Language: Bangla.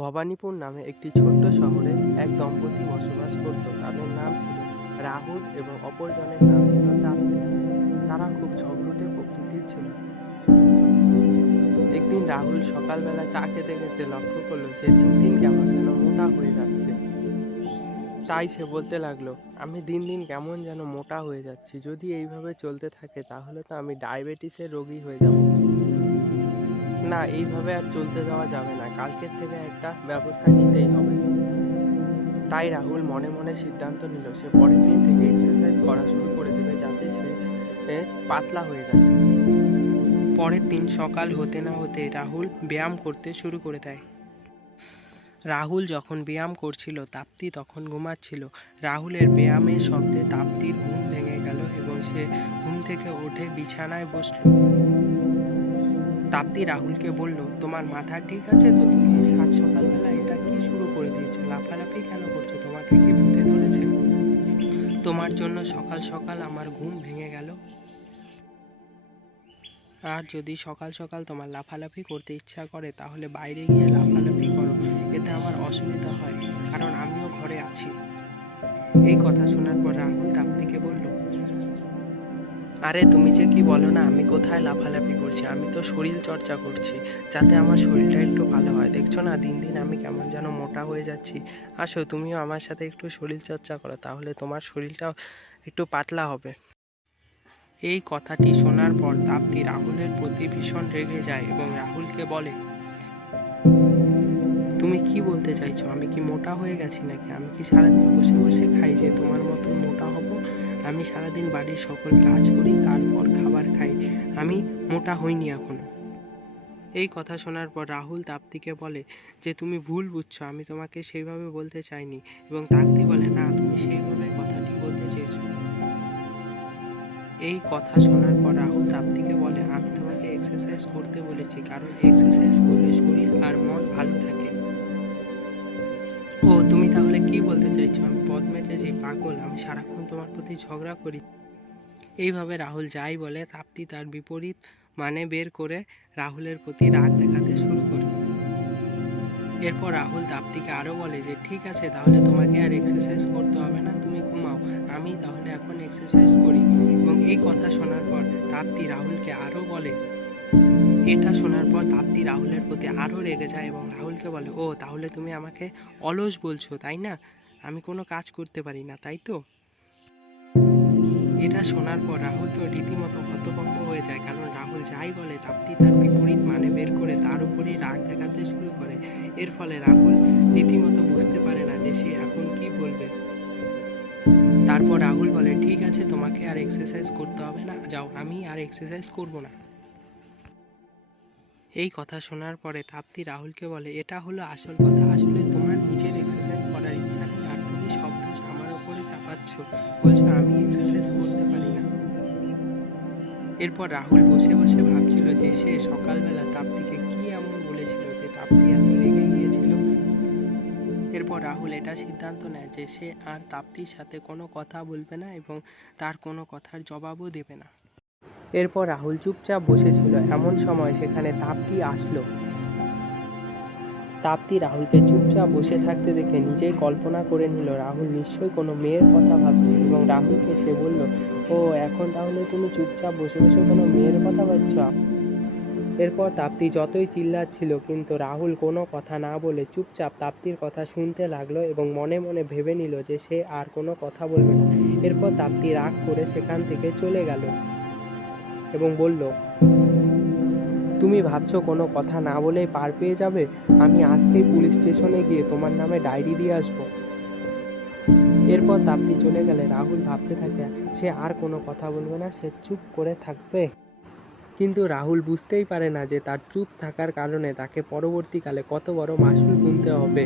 ভবানীপুর নামে একটি ছোট্ট শহরে এক দম্পতি বসবাস করত। তাদের নাম ছিল রাহুল এবং অপরজনের নাম ছিল তাপ্তি। তারা খুব ঝগড়ুটে প্রকৃতির ছিল। একদিন রাহুল সকালবেলা চা খেতে খেতে লক্ষ্য করলো সে দিন দিন কেমন যেন মোটা হয়ে যাচ্ছে। তাই সে বলতে লাগলো, আমি দিন দিন কেমন যেন মোটা হয়ে যাচ্ছি, যদি এইভাবে চলতে থাকে তাহলে তো আমি ডায়াবেটিসের রোগী হয়ে যাব। না, এইভাবে আর চলতে দেওয়া যাবে না, কালকের থেকে একটা ব্যবস্থা নিতেই হবে। তাই রাহুল মনে মনে সিদ্ধান্ত নিল সে পরের দিন থেকে এক্সারসাইজ করা শুরু করে দেবে, যাতে সে পাতলা হয়ে যায়। পরের দিন সকাল হতে না হতে রাহুল ব্যায়াম করতে শুরু করে দেয়। রাহুল যখন ব্যায়াম করছিল তাপ্তি তখন ঘুমাচ্ছিল। রাহুলের ব্যায়ামের শব্দে তাপ্তির ঘুম ভেঙে গেল এবং সে ঘুম থেকে উঠে বিছানায় বসল। তাপ্তি রাহুলকে বলল, তোমার মাথা ঠিক আছে তো? তুমি সাত সকালবেলা এটা কি শুরু করে দিয়েছো? লাফালাফি কেন করছো? তোমাকে কি ভূতে ধরেছে? তোমার জন্য সকাল সকাল আমার ঘুম ভেঙে গেল। আর যদি সকাল সকাল তোমার লাফালাফি করতে ইচ্ছা করে তাহলে বাইরে গিয়ে লাফালাফি করো, এতে আমার অসুবিধা হয়, কারণ আমিও ঘরে আছি। এই কথা শোনার পর রাহুল তাপ্তিকে বলল, আরে তুমি যে কি বলো না, আমি কোথায় লাফালাফি করছি, আমি তো শরীর চর্চা করছি, যাতে আমার শরীরটা একটু ভালো হয়। দেখছো না দিন দিন আমি কেমন যেন মোটা হয়ে যাচ্ছি। আসো তুমিও আমার সাথে একটু শরীর চর্চা করো, তাহলে তোমার শরীরটাও একটু পাতলা হবে। এই কথাটি শোনার পর তাপ্তি রাহুলের প্রতি ভীষণ রেগে যায় এবং রাহুলকে বলে, তুমি কি বলতে চাইছো? আমি কি মোটা হয়ে গেছি নাকি? আমি কি সারাদিন বসে বসে খাই যে তোমার মতন মোটা হব? আমি সারাদিন বাড়ির সকল কাজ করি, তারপর খাবার খাই। আমি মোটা হইনি এখনো। এই কথা শোনার পর রাহুল তাপ্তিকে বলে যে তুমি ভুল বুঝছো, আমি তোমাকে সেইভাবে বলতে চাইনি। এবং তাপ্তি বলে, না, তুমি সেইভাবে কথাটি বলতে চেয়েছো। এই কথা শোনার পর রাহুল তাপ্তিকে বলে, আমি তোমাকে এক্সারসাইজ করতে বলেছি, কারণ এক্সারসাইজ করলে শরীর আর মন ভালো থাকে। ও, তুমি তাহলে কি বলতে চাইছো? আমি বদমেজাজি, পাগল, আমি সারাক্ষণ তোমার প্রতি ঝগড়া করি? এইভাবে রাহুল যাই বলে তাপ্তি তার বিপরীত মানে বের করে রাহুলের প্রতি রাগ দেখাতে শুরু করে। এরপর রাহুল তাপ্তিকে আরও বলে যে ঠিক আছে, তাহলে তোমাকে আর এক্সারসাইজ করতে হবে না, তুমি ঘুমাও, আমি তাহলে এখন এক্সারসাইজ করি। এবং এই কথা শোনার পর তাপ্তি রাহুলকে আরও বলে। এটা শোনার পর তাপ্তি রাহুলের প্রতি আরও রেগে যায় এবং রাহুলকে বলে, ও তাহলে তুমি আমাকে অলস বলছো, তাই না? আমি কোনো কাজ করতে পারি না, তাই তো? এটা শোনার পর রাহুল তো রীতিমতো হতভম্ব হয়ে যায়, কারণ রাহুল যাই বলে তাপ্তি তার বিপরীত মানে বের করে তার উপরই রাগ দেখাতে শুরু করে। এর ফলে রাহুল রীতিমতো বুঝতে পারে না যে সে এখন কি বলবে। তারপর রাহুল বলে, ঠিক আছে, তোমাকে আর এক্সারসাইজ করতে হবে না, যাও, আমি আর এক্সারসাইজ করব না। এই কথা শোনার পরে তাপ্তি রাহুলকে বলে, এটা হলো আসল কথা, আসলে তোমার নিজের এক্সারসাইজ করার ইচ্ছা নেই আর তুমি সব দোষ আমার উপরে চাপাচ্ছ, বলছো আমি এক্সারসাইজ করতে পারি না। এরপর রাহুল বসে বসে ভাবছিল যে সে সকালবেলা তাপ্তিকে কি এমন বলেছিল যে তাপ্তি এত রেগে গিয়েছিল। এরপর রাহুল এটা সিদ্ধান্ত নেয় যে সে আর তাপ্তির সাথে কোনো কথা বলবে না এবং তার কোনো কথার জবাবও দেবে না। এরপর রাহুল চুপচাপ বসেছিল, এমন সময় সেখানে তাপ্তি আসলো। তাপ্তি রাহুলকে চুপচাপ বসে থাকতে দেখে নিজেই কল্পনা করে নিল রাহুল নিশ্চয়ই কোনো মেয়ের কথা ভাবছে এবং রাহুলকে সে বলল, ও এখন তাহলে তুমি চুপচাপ বসে বসে কোনো মেয়ের কথা ভাবছো? এরপর তাপ্তি যতই চিল্লাচ্ছিল কিন্তু রাহুল কোনো কথা না বলে চুপচাপ তাপ্তির কথা শুনতে লাগলো এবং মনে মনে ভেবে নিল যে সে আর কোনো কথা বলবে না। এরপর তাপ্তি রাগ করে সেখান থেকে চলে গেল এবং বলল, তুমি ভাবছো কোনো কথা না বলেই পার পেয়ে যাবে? আমি আজকেই পুলিশ স্টেশনে গিয়ে তোমার নামে ডায়েরি দিয়ে আসবো। এরপর তাপ্তি চলে গেলে রাহুল ভাবতে থাকে সে আর কোনো কথা বলবে না, সে চুপ করে থাকবে। কিন্তু রাহুল বুঝতেই পারে না যে তার চুপ থাকার কারণে তাকে পরবর্তীকালে কত বড় মাসুল গুনতে হবে।